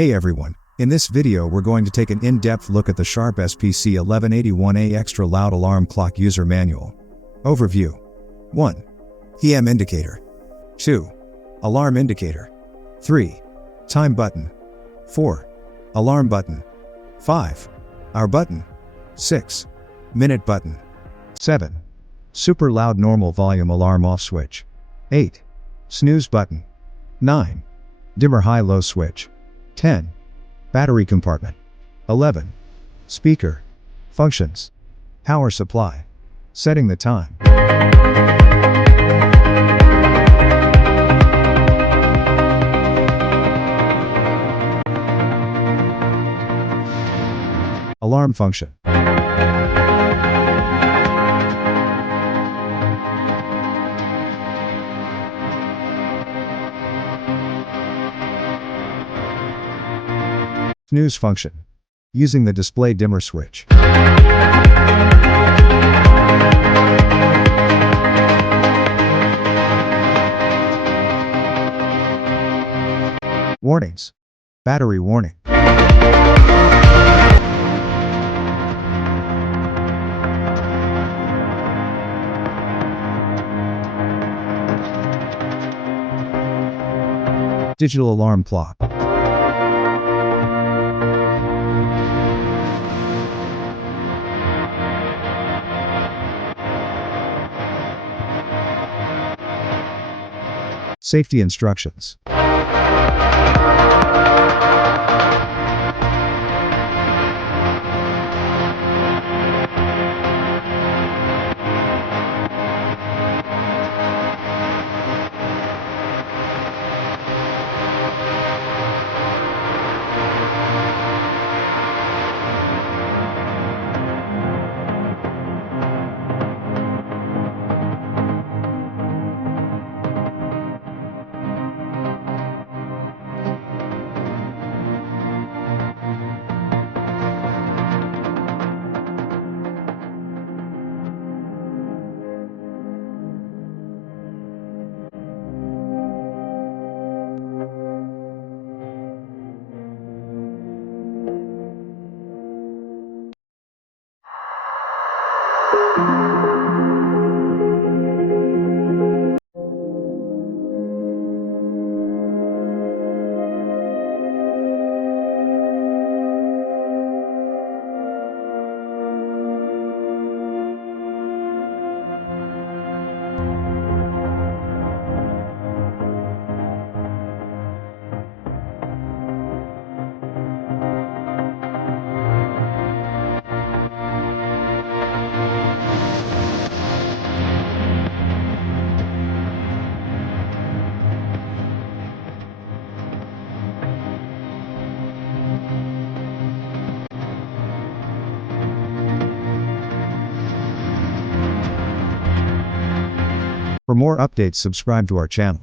Hey everyone, in this video we're going to take an in-depth look at the Sharp SPC1181A Extra Loud Alarm Clock User Manual. Overview. 1. PM Indicator. 2. Alarm Indicator. 3. Time Button. 4. Alarm Button. 5. Hour Button. 6. Minute Button. 7. Super Loud Normal Volume Alarm Off Switch. 8. Snooze Button. 9. Dimmer High Low Switch. 10. Battery Compartment. 11. Speaker. Functions. Power Supply. Setting the time. Alarm function. Snooze function. Using the display dimmer switch. Warnings. Battery warning. Digital alarm clock. Safety instructions. For more updates, subscribe to our channel.